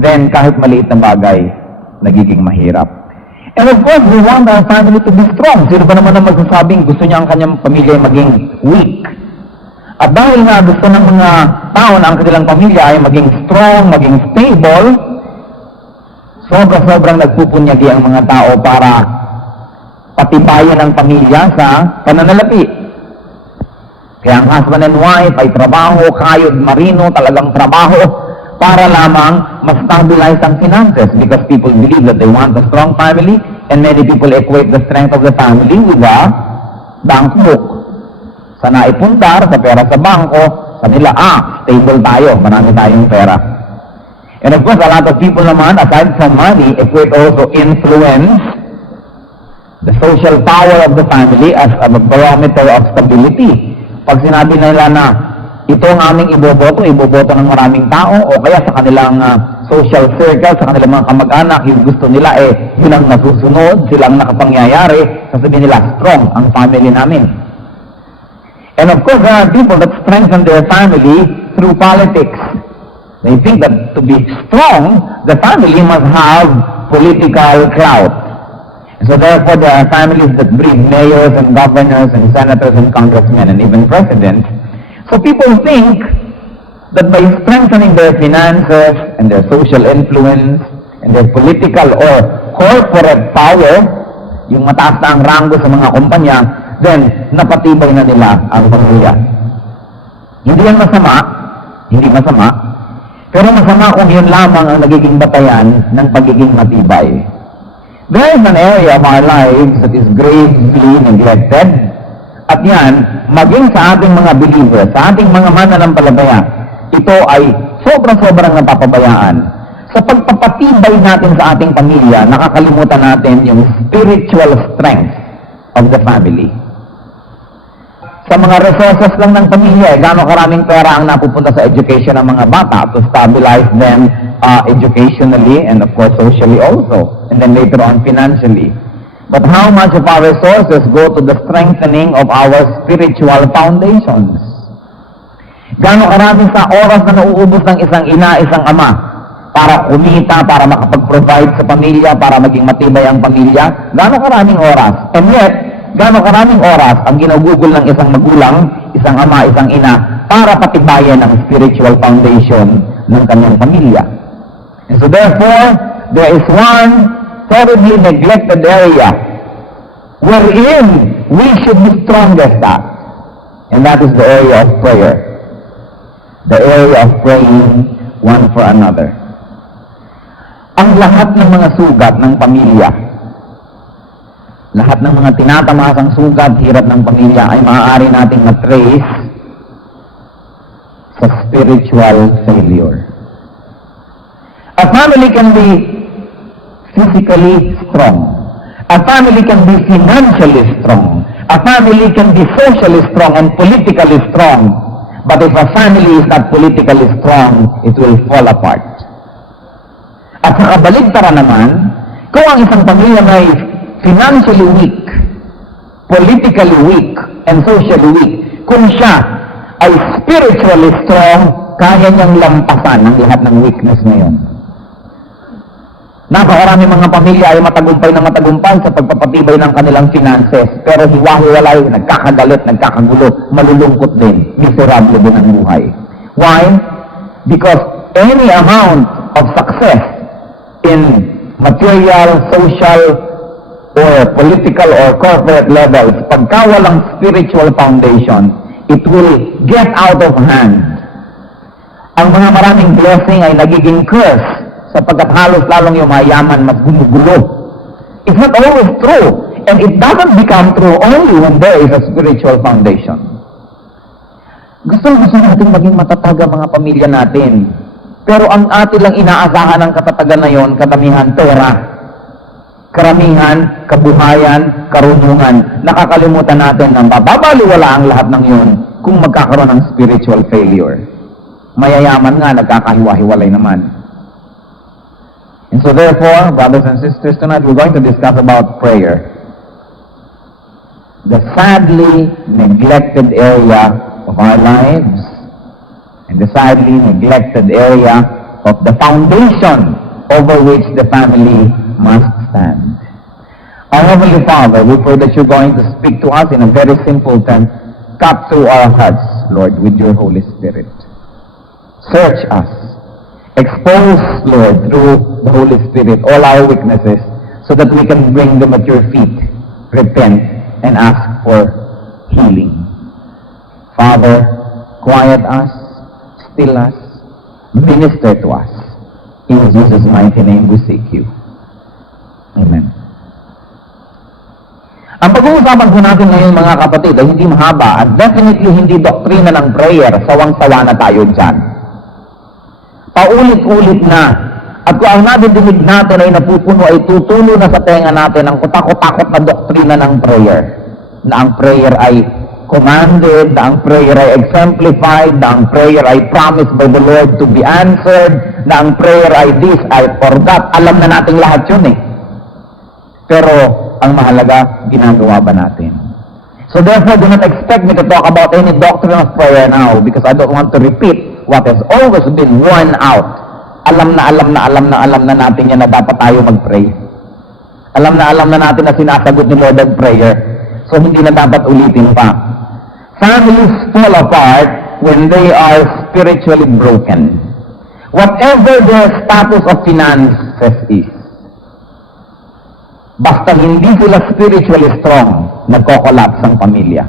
then kahit maliit na bagay, nagiging mahirap. And of course, we want our family to be strong. Sino ba naman ang magsasabing gusto niya ang kanyang pamilya maging weak? At dahil nga gusto ng mga tao na ang kanilang pamilya ay maging strong, maging stable, sobrang nagpupunyagi ang mga tao para patibayan ang pamilya sa pananalapi. Kaya ang husband and wife ay trabaho, kayod marino, talagang trabaho para lamang ma-stabilize ang finances, because people believe that they want a strong family, and many people equate the strength of the family with the bank book. Sa naipundar, sa pera sa bangko, sa nila, stable tayo, marami tayong pera. And of course, a lot of people naman, aside from money, equate also influence, the social power of the family as a barometer of stability. Pag sinabi nila na ito ang aming iboboto ng maraming tao, o kaya sa kanilang social circle, sa kanilang mga kamag-anak, yung gusto nila yun ang nasusunod, silang nakapangyayari, sasabihin nila, strong ang family namin. And of course, there are people that strengthen their family through politics. They think that to be strong, the family must have political clout. So therefore, there are families that breed mayors and governors and senators and congressmen and even presidents. So people think that by strengthening their finances and their social influence and their political or corporate power, yung mataas na ang ranggo sa mga kumpanya, then napatibay na nila ang pamilya. Hindi yan masama, hindi masama, pero masama kung yun lamang ang nagiging batayan ng pagiging matibay. There is an area of our lives that is gravely neglected, at yan, maging sa ating mga believers, sa ating mga mananampalataya, ito ay sobrang napapabayaan. Sa pagpapatibay natin sa ating pamilya, nakakalimutan natin yung spiritual strength of the family. Sa mga resources lang ng pamilya, gaano karaming pera ang napupunta sa education ng mga bata to stabilize them educationally and of course socially also, and then later on financially. But how much of our resources go to the strengthening of our spiritual foundations? Gaano karami sa oras na nauubos ng isang ina, isang ama para kumita, para makapag-provide sa pamilya, para maging matibay ang pamilya? Gaano karaming oras? And yet, gaano karaming oras ang ginugugol ng isang magulang, isang ama, isang ina para patibayan ang spiritual foundation ng kanyang pamilya? And so therefore, there is one terribly neglected area wherein we should be strongest at, and that is the area of prayer. The area of praying one for another. Ang lahat ng mga sugat ng pamilya, lahat ng mga tinatamasang sugat, hirap ng pamilya ay maaari nating matrace sa spiritual failure. A family can be physically strong. A family can be financially strong. A family can be socially strong and politically strong. But if a family is not politically strong, it will fall apart. At sa kabaligtara naman, kung ang isang pamilya ay financially weak, politically weak, and socially weak, kung siya ay spiritually strong, kaya niyang lampasan ang lahat ng weakness na yun. Napakarami mga pamilya ay matagumpay sa pagpapatibay ng kanilang finances, pero hiwa-hiwalay, nagkakagalit, nagkakagulo, malulungkot din, miserable din ang buhay. Why? Because any amount of success in material, social, or political or corporate levels, pagka walang spiritual foundation, it will get out of hand. Ang mga maraming blessing ay nagiging curse, sapagkat halos lalong yung mayaman mas gumugulo. It's not always true, and it doesn't become true only when there is a spiritual foundation. Gusto natin maging matatag ang mga pamilya natin, pero ang atin lang inaasahan ng katatagan na yon, karamihan pera, karamihan, kabuhayan, karunungan. Nakakalimutan natin na babaliwala ang lahat ng yon kung magkakaroon ng spiritual failure. Mayayaman nga, nagkakahiwa-hiwalay naman. And so therefore, brothers and sisters, tonight we're going to discuss about prayer. The sadly neglected area of our lives, and the sadly neglected area of the foundation over which the family must stand. Our Heavenly Father, we pray that you're going to speak to us in a very simple term. Cut through our hearts, Lord, with your Holy Spirit. Search us. Expose, Lord, through the Holy Spirit, all our weaknesses, so that we can bring them at your feet, repent, and ask for healing. Father, quiet us, still us, minister to us. In Jesus' mighty name we seek you. Amen. Ang pag-uusapan po natin ngayon, mga kapatid, ay hindi mahaba at definitely hindi doktrina ng prayer. Sawang-sawa na tayo dyan. Paulit-ulit na. At kung ang nadidinig natin ay napupuno, ay tutulo na sa tenga natin ang kutakot-takot na doktrina ng prayer. Na ang prayer ay commanded, na ang prayer ay exemplified, na ang prayer ay promised by the Lord to be answered, na ang prayer ay this, ay for that. Alam na natin lahat yun eh. Pero ang mahalaga, ginagawa ba natin? So therefore, do not expect me to talk about any doctrine of prayer now because I don't want to repeat what has always been worn out. Alam na natin yan na dapat tayo mag-pray. Alam na natin na sinasagot ni Lord ang prayer. So hindi na dapat ulitin pa. Families fall apart when they are spiritually broken. Whatever their status of finances is. Basta hindi sila spiritually strong, nagko-collapse ang pamilya.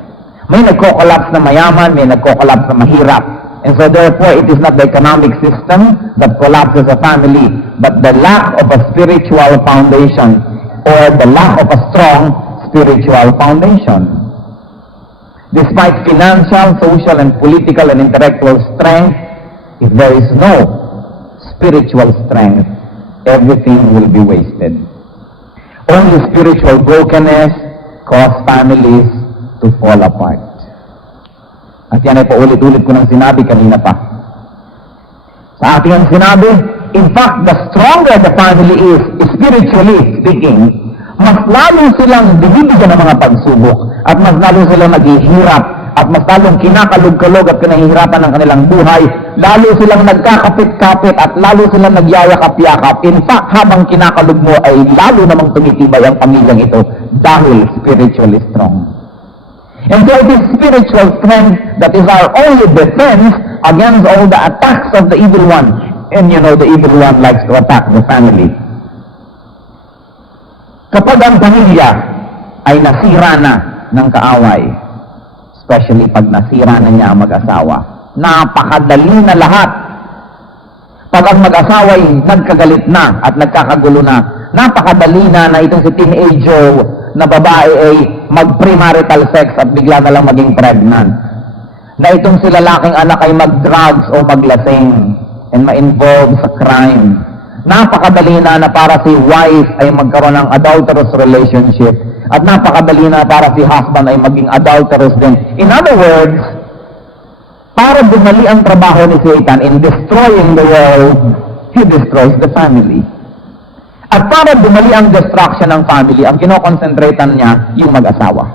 May nagko-collapse na mayaman, may nagko-collapse na mahirap. And so therefore, it is not the economic system that collapses a family, but the lack of a spiritual foundation or the lack of a strong spiritual foundation. Despite financial, social, and political and intellectual strength, if there is no spiritual strength, everything will be wasted. Only spiritual brokenness cause families to fall apart. At yan ay paulit-ulit ko nang sinabi kanina pa. Sa ating ang sinabi, in fact, the stronger the family is, spiritually speaking, mas lalo silang binibigyan ng mga pagsubok, at mas lalo silang naghihirap, at mas lalong kinakalog-kalog at kinahihirapan ng kanilang buhay, lalo silang nagkakapit-kapit at lalo silang nagyayakap-yakap. In fact, habang kinakalog mo ay lalo namang tumitibay ang pamilyang ito dahil spiritually strong. And so it is spiritual strength that is our only defense against all the attacks of the evil one. And you know, the evil one likes to attack the family. Kapag ang pamilya ay nasira na ng kaaway, especially pag nasira na niya ang mag-asawa, napakadali na lahat. Pag ang mag-asawa ay nagkagalit na at nagkakagulo na, napakadali na itong si teenager na babae ay mag-premarital sex at bigla na lang maging pregnant. Na itong si lalaking anak ay mag-drugs o maglasing and ma-involve sa crime. Napakadali na para si wife ay magkaroon ng adulterous relationship at napakadali na para si husband ay maging adulterous din. In other words, para bumali ang trabaho ni Satan in destroying the world, he destroys the family. At para bumali ang destruction ng family, ang kinokonsentratan niya yung mag-asawa.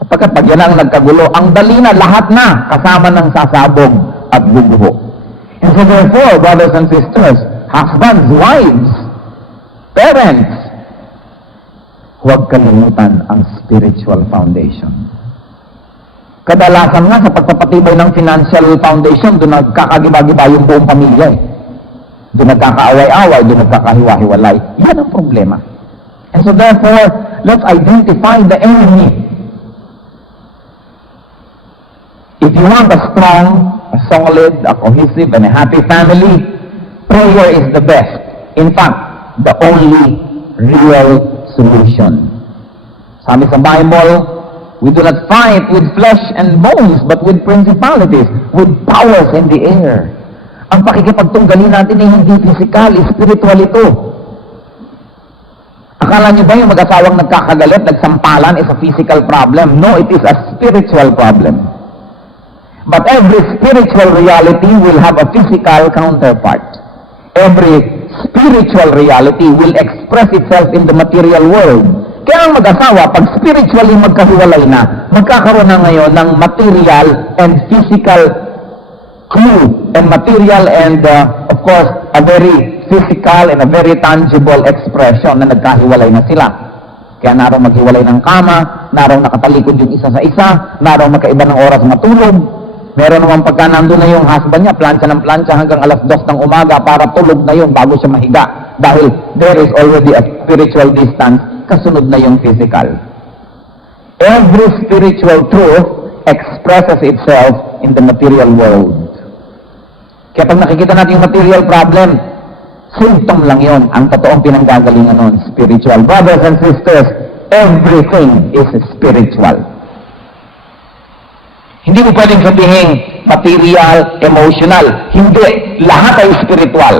Sapagkat pag yan ang nagkagulo, ang dali na lahat na kasama ng sasabog at bubuho. And so therefore, brothers and sisters, husbands, wives, parents, huwag kalimutan ang spiritual foundation. Kadalasan nga sa pagpapatibay ng financial foundation, doon nagkakagiba-giba yung buong pamilya. Doon nagkakaaway-away, doon nagkakahiwa-hiwalay. Yan ang problema. And so therefore, let's identify the enemy. If you want a strong, a solid, a cohesive, and a happy family, prayer is the best. In fact, the only real solution. Sabi sa Bible, we do not fight with flesh and bones, but with principalities, with powers in the air. Ang pakikipagtunggali natin ay hindi physical, spiritual ito. Akala niyo ba yung mag-asawang nagkakagalit, nagsampalan is a physical problem? No, it is a spiritual problem. But every spiritual reality will have a physical counterpart. Every spiritual reality will express itself in the material world. Kaya ang mag-asawa, pag spiritually magkahiwalay na, magkakaroon na ngayon ng material and physical crude and material and, of course, a very physical and a very tangible expression na nagkahiwalay na sila. Kaya naroong maghiwalay ng kama, naroong nakatalikod yung isa sa isa, naroong magkaiba ng oras matulog. Meron naman pagka nandun na yung husband niya, plancha ng plancha hanggang alas 2 ng umaga para tulog na yun bago siya mahiga. Dahil there is already a spiritual distance, kasunod na yung physical. Every spiritual truth expresses itself in the material world. Kaya pag nakikita natin yung material problem, symptom lang yon. Ang totoong pinanggagalingan nun, spiritual. Brothers and sisters, everything is spiritual. Hindi mo pwedeng sabihin material, emotional. Hindi. Lahat ay spiritual.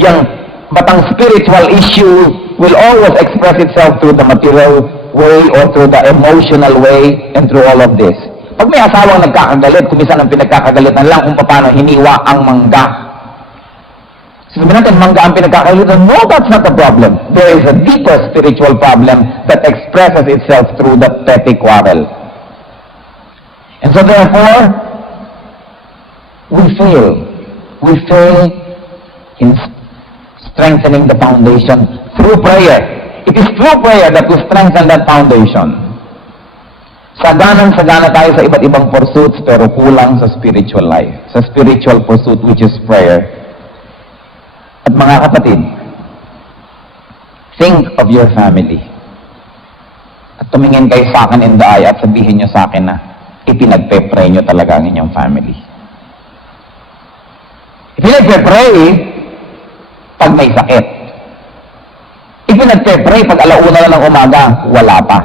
Yang batang spiritual issue will always express itself through the material way or through the emotional way and through all of this. Pag may asawang nagkakagalit, kumisan ang pinagkakagalitan lang kung paano hiniwa ang mangga. Sabi natin, mangga ang pinagkakagalitan. No, that's not the problem. There is a deeper spiritual problem that expresses itself through the petty quarrel. And so therefore, we fail. We fail in strengthening the foundation through prayer. It is through prayer that we strengthen that foundation. Saganang-sagana tayo sa iba't ibang pursuits pero kulang sa spiritual life. Sa spiritual pursuit which is prayer. At mga kapatid, think of your family. At tumingin kayo sa akin in the eye at sabihin nyo sa akin na ipinagpe-pray nyo talaga ang inyong family. Ipinagpe-pray pag may sakit. Ipinagpe-pray pag alauna na ng umaga, wala pa.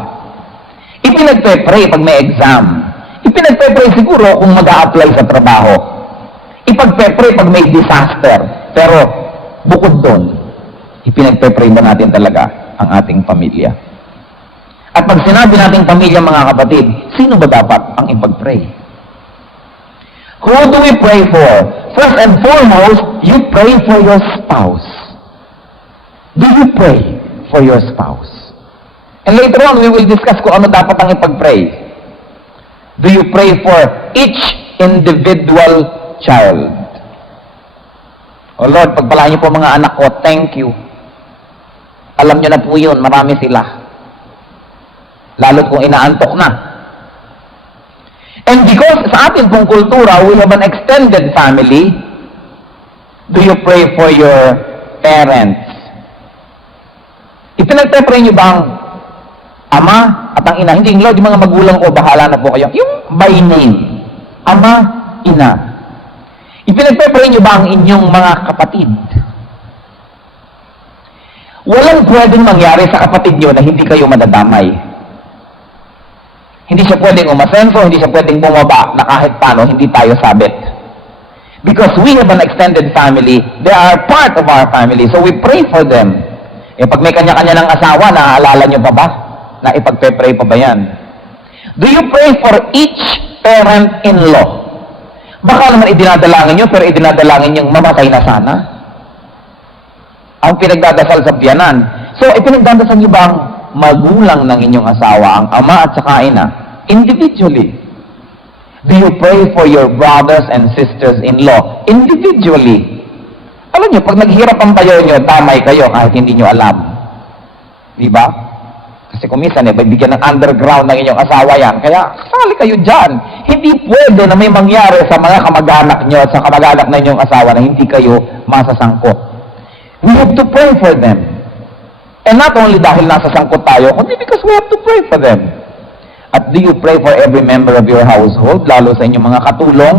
Ipinagpe-pray pag may exam. Ipinagpe-pray siguro kung mag-a-apply sa trabaho. Ipagpe-pray pag may disaster. Pero bukod doon, ipinagpe-pray ba natin talaga ang ating pamilya? At pag sinabi nating pamilya, mga kapatid, sino ba dapat ang ipag-pray? Who do we pray for? First and foremost, you pray for your spouse. Do you pray for your spouse? And later on, we will discuss kung ano dapat ang ipag-pray. Do you pray for each individual child? Oh Lord, pagpalaan niyo po mga anak ko, thank you. Alam niyo na po yun, marami sila. Lalo't kung inaantok na. And because sa atin pong kultura, we have an extended family, do you pray for your parents? Ipinagpe-pray niyo bang ama at ang ina? Hindi, Lord, yung mga magulang ko, bahala na po kayo. Yung by name. Ama, ina. Ipinagpe-pray niyo ba ang inyong mga kapatid? Walang pwedeng mangyari sa kapatid niyo na hindi kayo madadamay. Hindi siya pwedeng umasenso, hindi siya pwedeng bumaba na kahit paano hindi tayo sabit. Because we have an extended family, they are part of our family, so we pray for them. Eh pag may kanya-kanya ng asawa, naaalala niyo pa ba? Na ipagpe-pray pa ba yan? Do you pray for each parent-in-law? Baka naman idinadalangin niyo, pero idinadalangin niyong mamatay na sana. Ang pinagdadasal sa biyanan. So, ipinagdadasal niyo ba ang magulang ng inyong asawa, ang ama at saka ina, individually? Do you pray for your brothers and sisters-in-law individually? Alam niyo, pag naghirap ang bayo niyo, damay kayo kahit hindi niyo alam. Di ba? Kasi kumisan bibigyan ng underground ng inyong asawa yan. Kaya, sali kayo dyan. Hindi pwede na may mangyari sa mga kamag-anak niyo at sa kamag-anak ng inyong asawa na hindi kayo masasangkot. We have to pray for them. And not only dahil nasa sangkot tayo, kundi because we have to pray for them. At do you pray for every member of your household, lalo sa inyong mga katulong?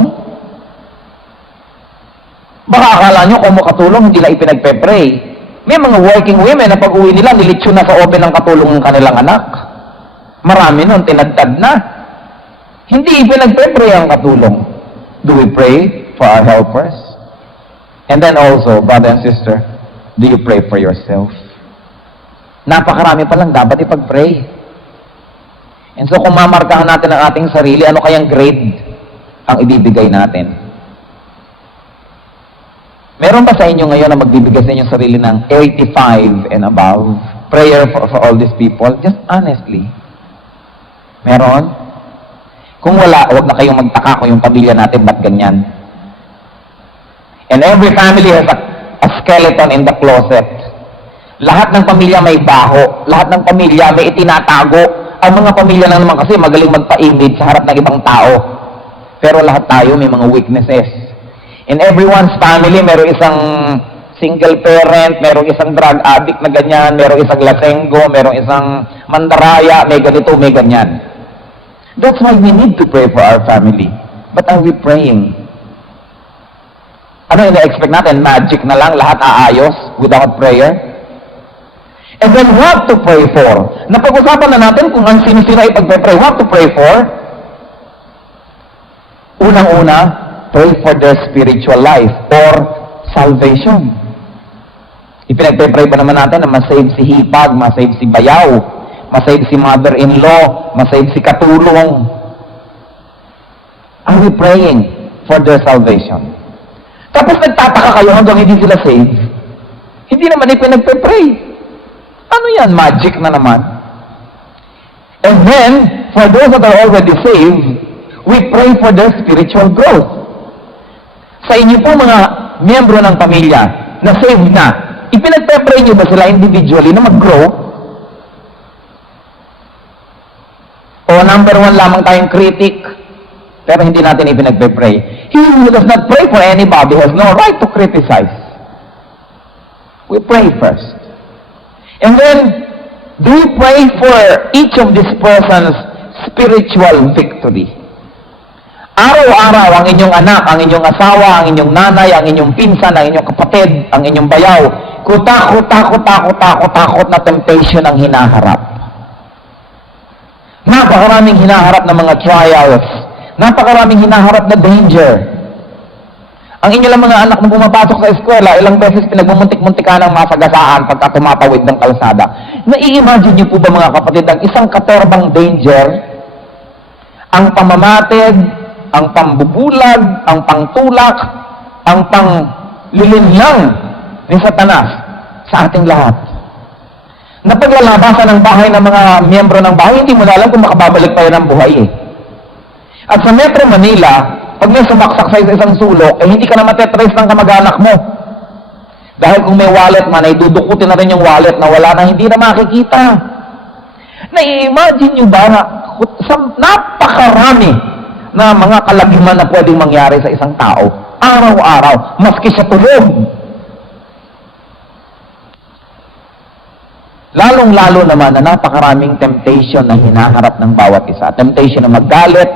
Baka akala nyo kung makatulong, hindi na ipinagpe-pray. May mga working women na pag-uwi nila, nilitsyo na sa oven ng katulong ng kanilang anak. Marami nun, tinagtad na. Hindi ipinagpe-pray ang katulong. Do we pray for our helpers? And then also, brother and sister, do you pray for yourself? Napakarami pa lang dapat ipag-pray. And so kung mamarkahan natin ang ating sarili, ano kayang grade ang ibibigay natin? Meron ba sa inyo ngayon na magbibigay sa inyong sarili ng 85 and above? Prayer for all these people? Just honestly. Meron? Kung wala, huwag na kayong magtaka kung yung pamilya natin ba't ganyan. And every family has a skeleton in the closet. Lahat ng pamilya may baho. Lahat ng pamilya may itinatago. Ang mga pamilya lang naman kasi magaling magpa-image sa harap ng ibang tao. Pero lahat tayo may mga weaknesses. In everyone's family, meron isang single parent, merong isang drug addict na ganyan, merong isang lasenggo, merong isang mandaraya, may ganito, may ganyan. That's why we need to pray for our family. But are we praying? Ano yung na-expect natin? Magic na lang, lahat aayos without prayer? And then what to pray for? Napag-usapan na natin kung ang sino-sino ay pag-pray. What to pray for? Unang-una, pray for their spiritual life or salvation. Ipinag-pray ba naman natin na masave si Hipag, masave si Bayaw, masave si mother-in-law, masave si Katulong? Are we praying for their salvation? Tapos nagtataka kayo hanggang hindi sila save. Hindi naman ipinag-pray. Ano yan? Magic na naman. And then, for those that are already saved, we pray for their spiritual growth. Sa inyo po mga miyembro ng pamilya na saved na, ipinag-pray niyo ba sila individually na mag-grow? O number one lamang tayong critic, pero hindi natin ipinag-pray. He who does not pray for anybody has no right to criticize. We pray first. And then, do we pray for each of these persons' spiritual victory? Araw-araw, ang inyong anak, ang inyong asawa, ang inyong nanay, ang inyong pinsan, ang inyong kapatid, ang inyong bayaw, takot na temptation ang hinaharap. Napakaraming hinaharap na mga trials. Napakaraming hinaharap na danger. Ang inyo lang mga anak na pumapasok sa eskwela, ilang beses pinagmumuntik-muntikan ng masagasaan pagka tumatawid ng kalsada. Nai-imagine niyo po ba mga kapatid, ang isang katorbang danger, ang pamamatid, ang pambubulag, ang pangtulak, ang panglilinlang ni Satanas sa ating lahat. Napaglalabasan ng bahay ng mga miyembro ng bahay, hindi mo na alam kung makababalik tayo ng buhay eh. At sa Metro Manila, pag may sumaksak sa isang sulok, hindi ka na matetrace ng kamag-anak mo. Dahil kung may wallet man, ay dudukutin na rin yung wallet na wala na, hindi na makikita. Nai-imagine nyo ba na napakarami na mga kalagiman na pwedeng mangyari sa isang tao, araw-araw, maski siya tulog. Lalong-lalo naman na napakaraming temptation na hinaharap ng bawat isa. Temptation na maggalit,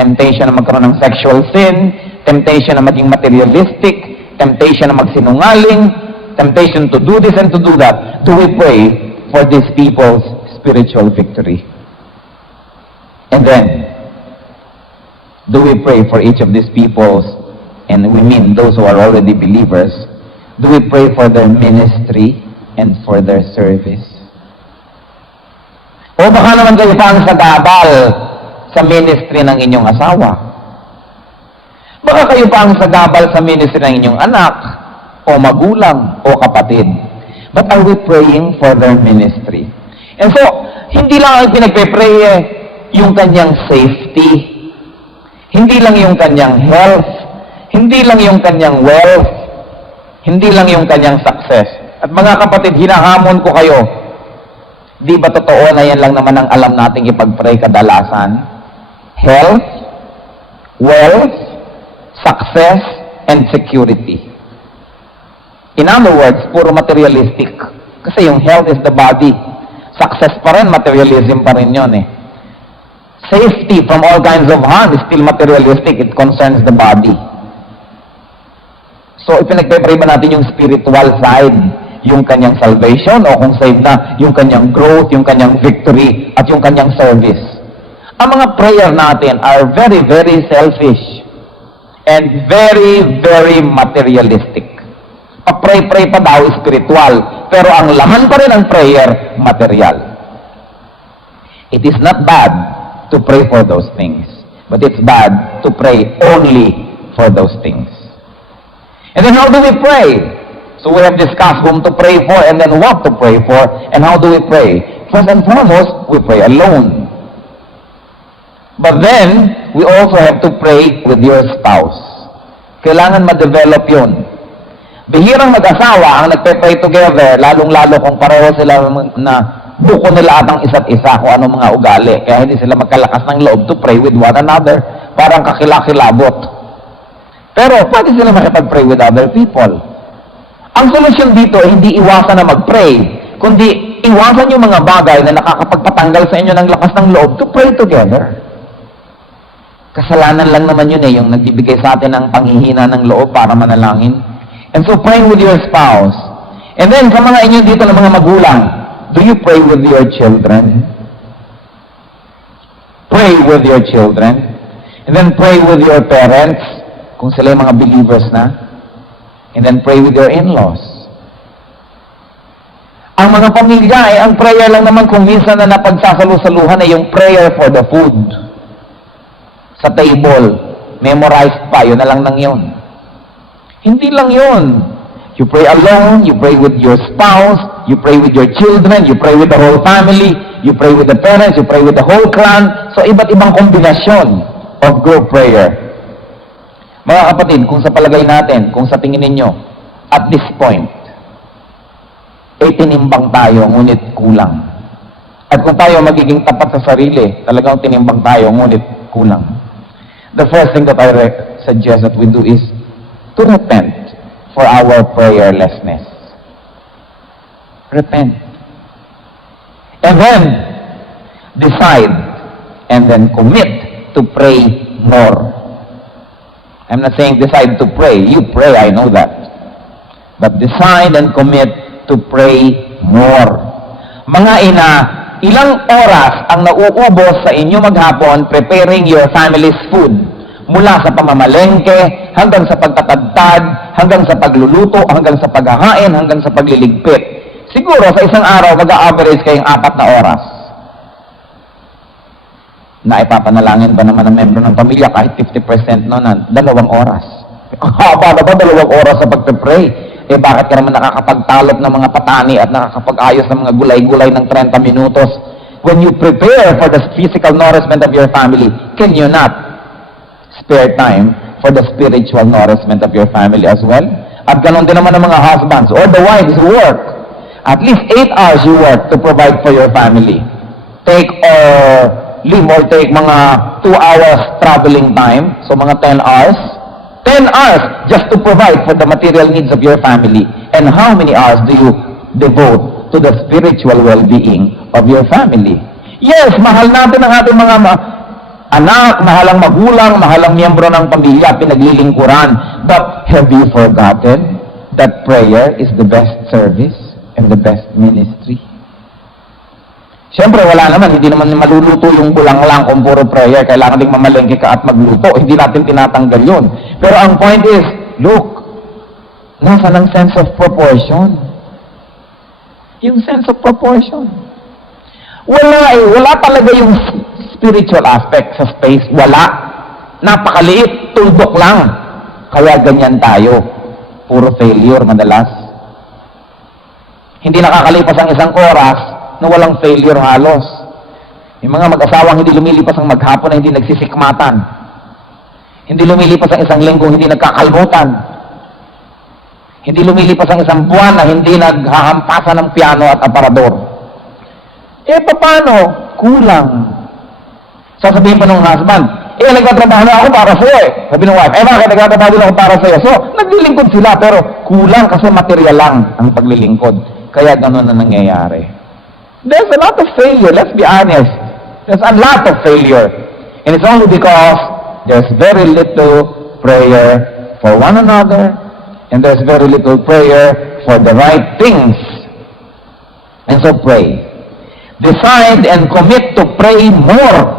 temptation na magkaroon ng sexual sin, temptation na maging materialistic, temptation na magsinungaling, temptation to do this and to do that. Do we pray for these people's spiritual victory? And then, do we pray for each of these people's, and we mean those who are already believers, do we pray for their ministry and for their service? O baka naman kayo pa ang sagabal sa ministry ng inyong asawa. Baka kayo pa ang sagabal sa ministry ng inyong anak, o magulang, o kapatid. But are we praying for their ministry? And so, hindi lang ang pinagpe-pray yung kanyang safety, hindi lang yung kanyang health, hindi lang yung kanyang wealth, hindi lang yung kanyang success. At mga kapatid, hinahamon ko kayo, di ba totoo na yan lang naman ang alam nating ipag-pray kadalasan? Health, wealth, success, and security. In other words, puro materialistic. Kasi yung health is the body. Success pa rin, materialism pa rin yun eh. Safety from all kinds of harm is still materialistic. It concerns the body. So, ipinagpe-pray ba natin yung spiritual side, yung kanyang salvation, o kung saved na, yung kanyang growth, yung kanyang victory, at yung kanyang service? Ang mga prayer natin are very, very selfish and very, very materialistic. Pa-pray-pray pa daw spiritual, pero ang laman pa rin ng prayer, material. It is not bad to pray for those things, but it's bad to pray only for those things. And then how do we pray? So we have discussed whom to pray for and then what to pray for, and how do we pray? First and foremost, we pray alone. But then, we also have to pray with your spouse. Kailangan ma-develop yun. Bihirang mag-asawa ang nagpe-pray together, lalong-lalo kung pareho sila na buko nila at ang isa't isa kung anong mga ugali. Kaya hindi sila magkalakas ng loob to pray with one another. Parang kakilakilabot. Pero pwede sila makipag-pray with other people. Ang solusyon dito, hindi iwasan na mag-pray, kundi iwasan yung mga bagay na nakakapagpatanggal sa inyo ng lakas ng loob to pray together. Kasalanan lang naman yun yung nagbibigay sa atin ng panghihina ng loob para manalangin. And so pray with your spouse. And then sa mga inyo dito ng mga magulang, do you pray with your children? Pray with your children. And then pray with your parents, kung sila yung mga believers na. And then pray with your in-laws. Ang mga pamilya ang prayer lang naman kung minsan na napagsasalusaluhan ay yung prayer for the food. Sa table, memorized pa, yun na lang yun. Hindi lang yun. You pray alone, you pray with your spouse, you pray with your children, you pray with the whole family, you pray with the parents, you pray with the whole clan. So, iba't ibang kombinasyon of group prayer. Mga kapatid, kung sa palagay natin, kung sa tingin ninyo, at this point, tinimbang tayo, ngunit kulang. At kung tayo magiging tapat sa sarili, talagang tinimbang tayo, ngunit kulang. The first thing that I suggest that we do is to repent for our prayerlessness. Repent. And then, decide and then commit to pray more. I'm not saying decide to pray. You pray, I know that. But decide and commit to pray more. Mga ina, ilang oras ang nauubos sa inyo maghapon preparing your family's food? Mula sa pamamalengke, hanggang sa pagtatadtad, hanggang sa pagluluto, hanggang sa paghahain, hanggang sa pagliligpit. Siguro sa isang araw, mag-a-average kayong 4 na oras. Na ipapanalangin ba naman ng membro ng pamilya kahit 50% no, na 2 oras? Haba na ba 2 oras sa pagpe-pray? Bakit ka naman nakakapagtalop ng mga patani at nakakapag-ayos ng mga gulay-gulay ng 30 minutos? When you prepare for the physical nourishment of your family, can you not spare time for the spiritual nourishment of your family as well? At ganon din naman ng mga husbands or the wives who work. At least 8 hours you work to provide for your family. Take mga 2 hours traveling time, so mga 10 hours. 10 hours just to provide for the material needs of your family. And how many hours do you devote to the spiritual well-being of your family? Yes, mahal natin ang ating mga anak, mahalang magulang, mahalang miyembro ng pamilya, pinaglilingkuran. But have you forgotten that prayer is the best service and the best ministry? Siyempre, wala naman. Hindi naman maluluto yung bulang lang kung puro prayer. Kailangan ding mamalengke ka at magluto. Hindi natin tinatanggal yun. Pero ang point is, look, nasa ng sense of proportion. Yung sense of proportion. Wala talaga yung spiritual aspect sa space. Wala. Napakaliit. Tuldok lang. Kaya ganyan tayo. Puro failure madalas. Hindi nakakalipas ang isang oras na walang failure halos. Yung mga mag-asawang hindi lumilipas ang maghapon na hindi nagsisikmatan. Hindi lumilipas ang isang linggo hindi nagkakalmutan. Hindi lumilipas ang isang buwan na hindi naghahampasan ng piano at aparador. Paano? Kulang. Sasabihin pa ng husband, nagtatrabaho na ako para sa'yo Sabi ng wife, bakit nagtatrabaho din ako para sa'yo? So, naglilingkod sila pero kulang kasi material lang ang paglilingkod. Kaya gano'n na nangyayari. There's a lot of failure, let's be honest. There's a lot of failure. And it's only because there's very little prayer for one another, and there's very little prayer for the right things. And so pray. Decide and commit to pray more.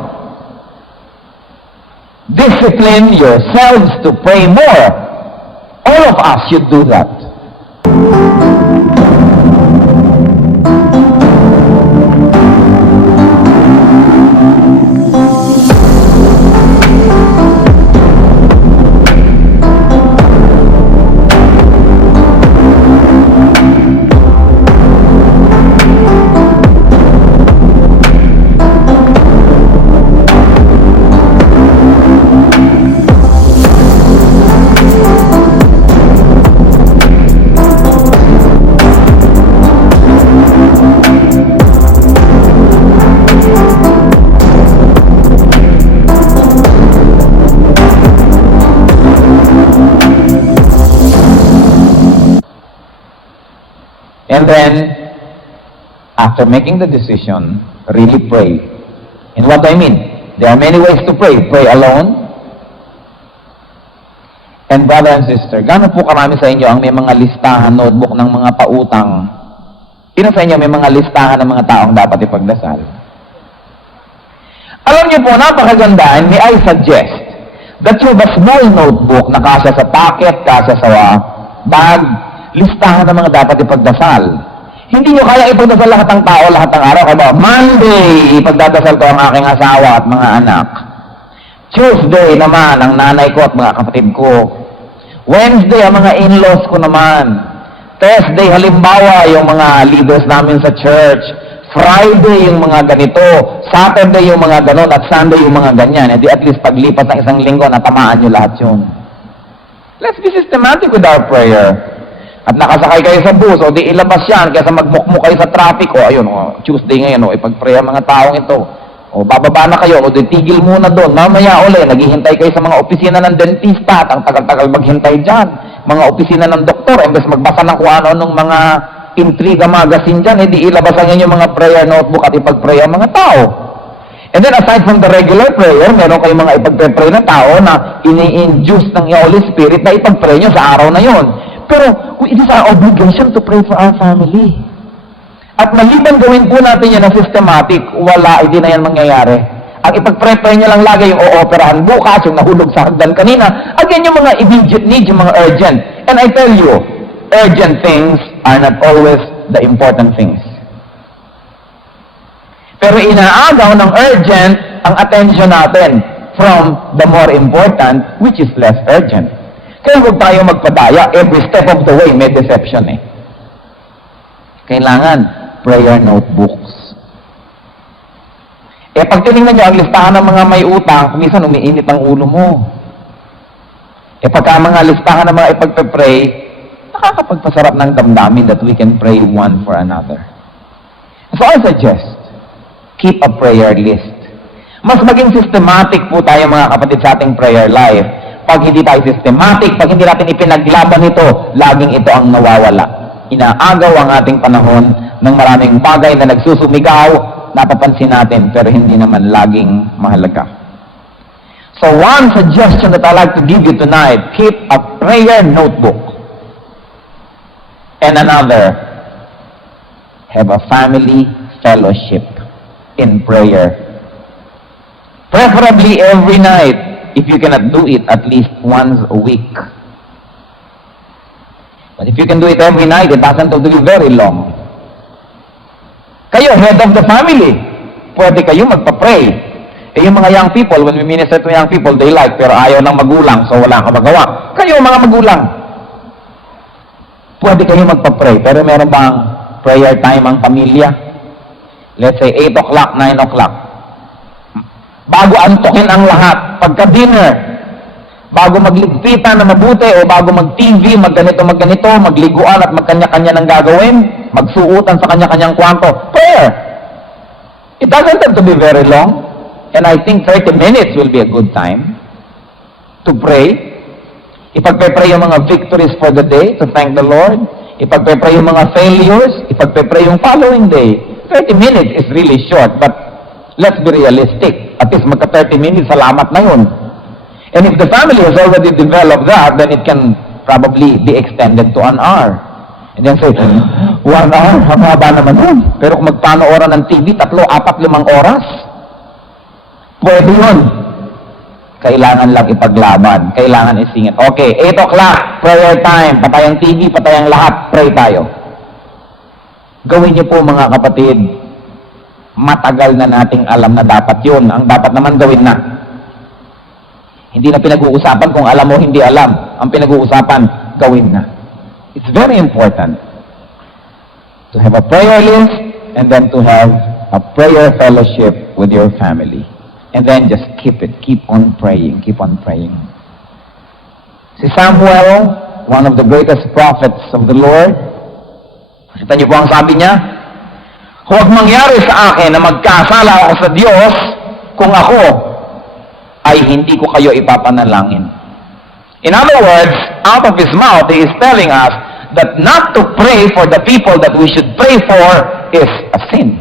Discipline yourselves to pray more. All of us should do that. And then, after making the decision, really pray. And what do I mean? There are many ways to pray. Pray alone. And brother and sister, gaano po karami sa inyo ang may mga listahan, notebook ng mga pautang? Sino sa inyo may mga listahan ng mga taong dapat ipagdasal? Alam niyo po, napakaganda, and may I suggest that you have a small notebook na kasya sa pocket, kasya sa bag, listahan ng mga dapat ipagdasal. Hindi nyo kaya ipagdasal lahat ng tao, lahat ng araw. Kaya Monday, ipagdadasal ko ang aking asawa at mga anak. Tuesday naman, ang nanay ko at mga kapatid ko. Wednesday, ang mga in-laws ko naman. Thursday, halimbawa, yung mga leaders namin sa church. Friday, yung mga ganito. Saturday, yung mga ganon. At Sunday, yung mga ganyan. E di at least paglipas ng isang linggo, natamaan nyo lahat yun. Let's be systematic with our prayer. At nakasakay kayo sa bus, o di ilabas yan, kaysa magmukmuk kayo sa traffic, o ayun, Tuesday ngayon, ipag-pray ang mga taong ito. O bababa na kayo, o di tigil muna doon, mamaya uli, naghihintay kayo sa mga opisina ng dentista, at ang tagal-tagal maghintay dyan. Mga opisina ng doktor, imbes magbasa ng kung ano-anong mga intriga magazine dyan, di ilabas ang inyong mga prayer notebook at ipag-pray ang mga tao. And then aside from the regular prayer, meron kayong mga ipag-pray na tao na ini-induce ng Holy Spirit na ipag-pray nyo sa araw na yon. Pero it is our obligation to pray for our family. At maliban gawin po natin yan na systematic, wala, hindi na yan mangyayari. Ang ipag-pray nyo lang lagi yung ooperahan bukas, yung nahulog sa hagdan kanina. Again, yung mga immediate needs, yung mga urgent. And I tell you, urgent things are not always the important things. Pero inaagaw ng urgent ang attention natin from the more important, which is less urgent. Kaya huwag tayo magpadaya. Every step of the way, may deception eh. Kailangan prayer notebooks. Pag tinignan nyo ang listahan ng mga may utang, kumisan umiinit ang ulo mo. Pagka mga listahan ng mga ipagpe-pray, nakakapagpasarap ng damdamin that we can pray one for another. So I suggest, keep a prayer list. Mas maging systematic po tayo mga kapatid sa ating prayer life. Pag hindi tayo systematic, pag hindi natin ipinaglaban ito, laging ito ang nawawala. Inaagaw ang ating panahon ng maraming bagay na nagsusumigaw, napapansin natin, pero hindi naman laging mahalaga. So one suggestion that I like to give you tonight, keep a prayer notebook. And another, have a family fellowship in prayer. Preferably every night. If you cannot do it, at least once a week. But if you can do it every night, it doesn't have to be very long. Kayo, head of the family, pwede kayo magpa-pray. Yung mga young people, when we minister to young people, they like, pero ayaw ng magulang, so wala ka magawa. Kayo, mga magulang, pwede kayo magpa-pray, pero meron bang prayer time ang pamilya? Let's say 8 o'clock, 9 o'clock. Bago antukin ang lahat, pagka-dinner, bago magligpitan na mabuti, o bago mag-TV, magganito, magliguan at magkanya-kanya ng gagawin, magsuutan sa kanya-kanyang kwarto, prayer. It doesn't have to be very long, and I think 30 minutes will be a good time to pray. Ipagpe-pray yung mga victories for the day, to thank the Lord. Ipagpe-pray yung mga failures, ipagpe-pray yung following day. 30 minutes is really short, but let's be realistic. At least magka 30 minutes, salamat na yun. And if the family has already developed that, then it can probably be extended to an hour. And then say, 1 hour, haba naman yun. Pero kung magpanooran ng TV, 3, 4, 5 oras, pwede yun. Kailangan lang ipaglaban. Kailangan isingit. Okay, 8 o'clock, prayer time. Patay ang TV, patay ang lahat. Pray tayo. Gawin niyo po mga kapatid, matagal na nating alam na dapat yun. Ang dapat naman gawin na. Hindi na pinag-uusapan kung alam o hindi alam. Ang pinag-uusapan, gawin na. It's very important to have a prayer list and then to have a prayer fellowship with your family. And then just keep it. Keep on praying. Keep on praying. Si Samuel, one of the greatest prophets of the Lord, kita niyo po ang sabi niya, huwag mangyari sa akin na magkasala ako sa Diyos kung ako ay hindi ko kayo ipapanalangin. In other words, out of his mouth, he is telling us that not to pray for the people that we should pray for is a sin.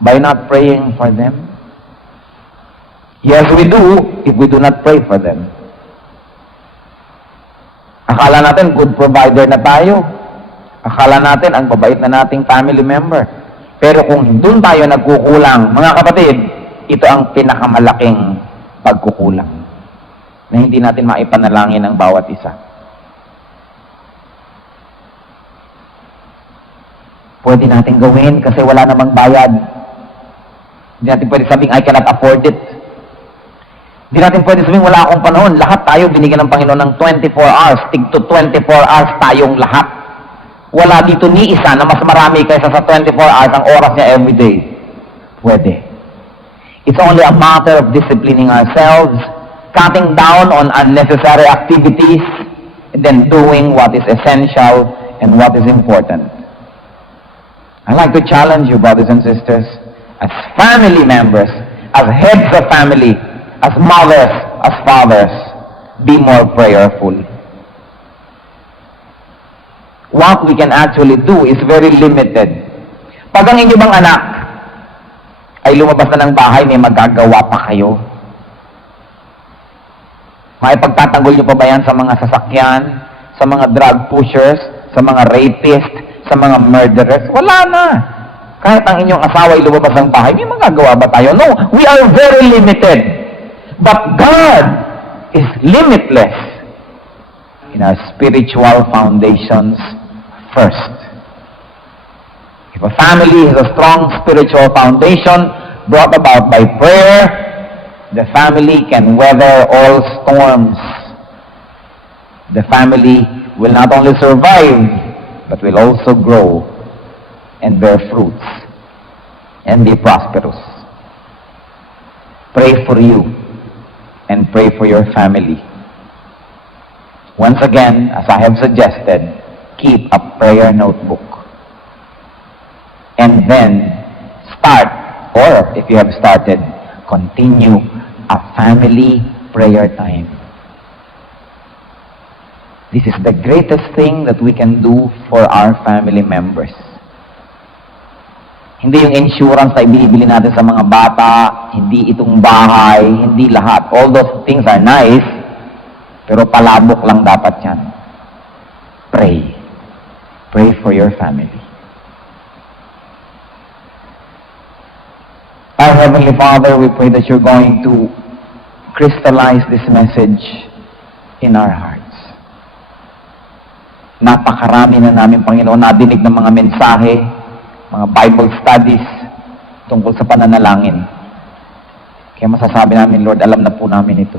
By not praying for them? Yes, we do, if we do not pray for them. Akala natin good provider na tayo. Akala natin ang babait na nating family member. Pero kung doon tayo nagkukulang, mga kapatid, ito ang pinakamalaking pagkukulang na hindi natin maipanalangin ang bawat isa. Pwede natin gawin kasi wala namang bayad. Hindi natin pwede sabing, I cannot afford it. Hindi natin pwede sabing, wala akong panahon. Lahat tayo binigyan ng Panginoon ng 24 hours. Tig to 24 hours tayong lahat. Wala dito ni isa na mas marami kaysa sa 24 hours ang oras niya everyday. Pwede. It's only a matter of disciplining ourselves, cutting down on unnecessary activities, and then doing what is essential and what is important. I'd like to challenge you, brothers and sisters, as family members, as heads of family, as mothers, as fathers, be more prayerful. What we can actually do is very limited. Pag ang inyong mga anak ay lumabas na ng bahay, may magagawa pa kayo. Maipagtatanggol nyo pa ba yan sa mga sasakyan, sa mga drug pushers, sa mga rapists, sa mga murderers? Wala na. Kahit ang inyong asawa ay lumabas ng bahay, may magagawa ba tayo? No, we are very limited. But God is limitless in our spiritual foundations first. If a family has a strong spiritual foundation brought about by prayer, the family can weather all storms. The family will not only survive, but will also grow and bear fruits and be prosperous. Pray for you and pray for your family. Once again, as I have suggested, keep a prayer notebook. And then start, or if you have started, continue a family prayer time. This is the greatest thing that we can do for our family members. Hindi yung insurance na ibibili natin sa mga bata, hindi itong bahay, hindi lahat. All those things are nice, pero palabok lang dapat yan. Pray. Pray for your family. Our Heavenly Father, we pray that you're going to crystallize this message in our hearts. Napakarami na namin, Panginoon, nadinig ng mga mensahe, mga Bible studies tungkol sa pananalangin. Kaya masasabi namin, Lord, alam na po namin ito.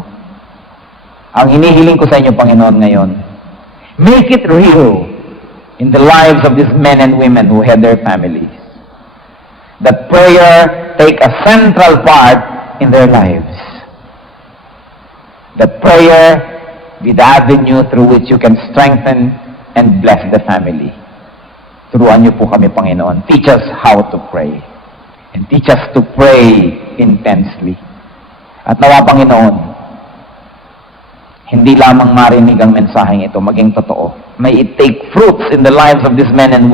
Ang hinihiling ko sa inyo, Panginoon, ngayon, make it real in the lives of these men and women who had their families. That prayer take a central part in their lives. That prayer be the avenue through which you can strengthen and bless the family. Turuan niyo po kami, Panginoon. Teach us how to pray. And teach us to pray intensely. At nawa, Panginoon, hindi lamang marinig ang mensaheng ito, maging totoo. May it take fruits in the lives of these men and women.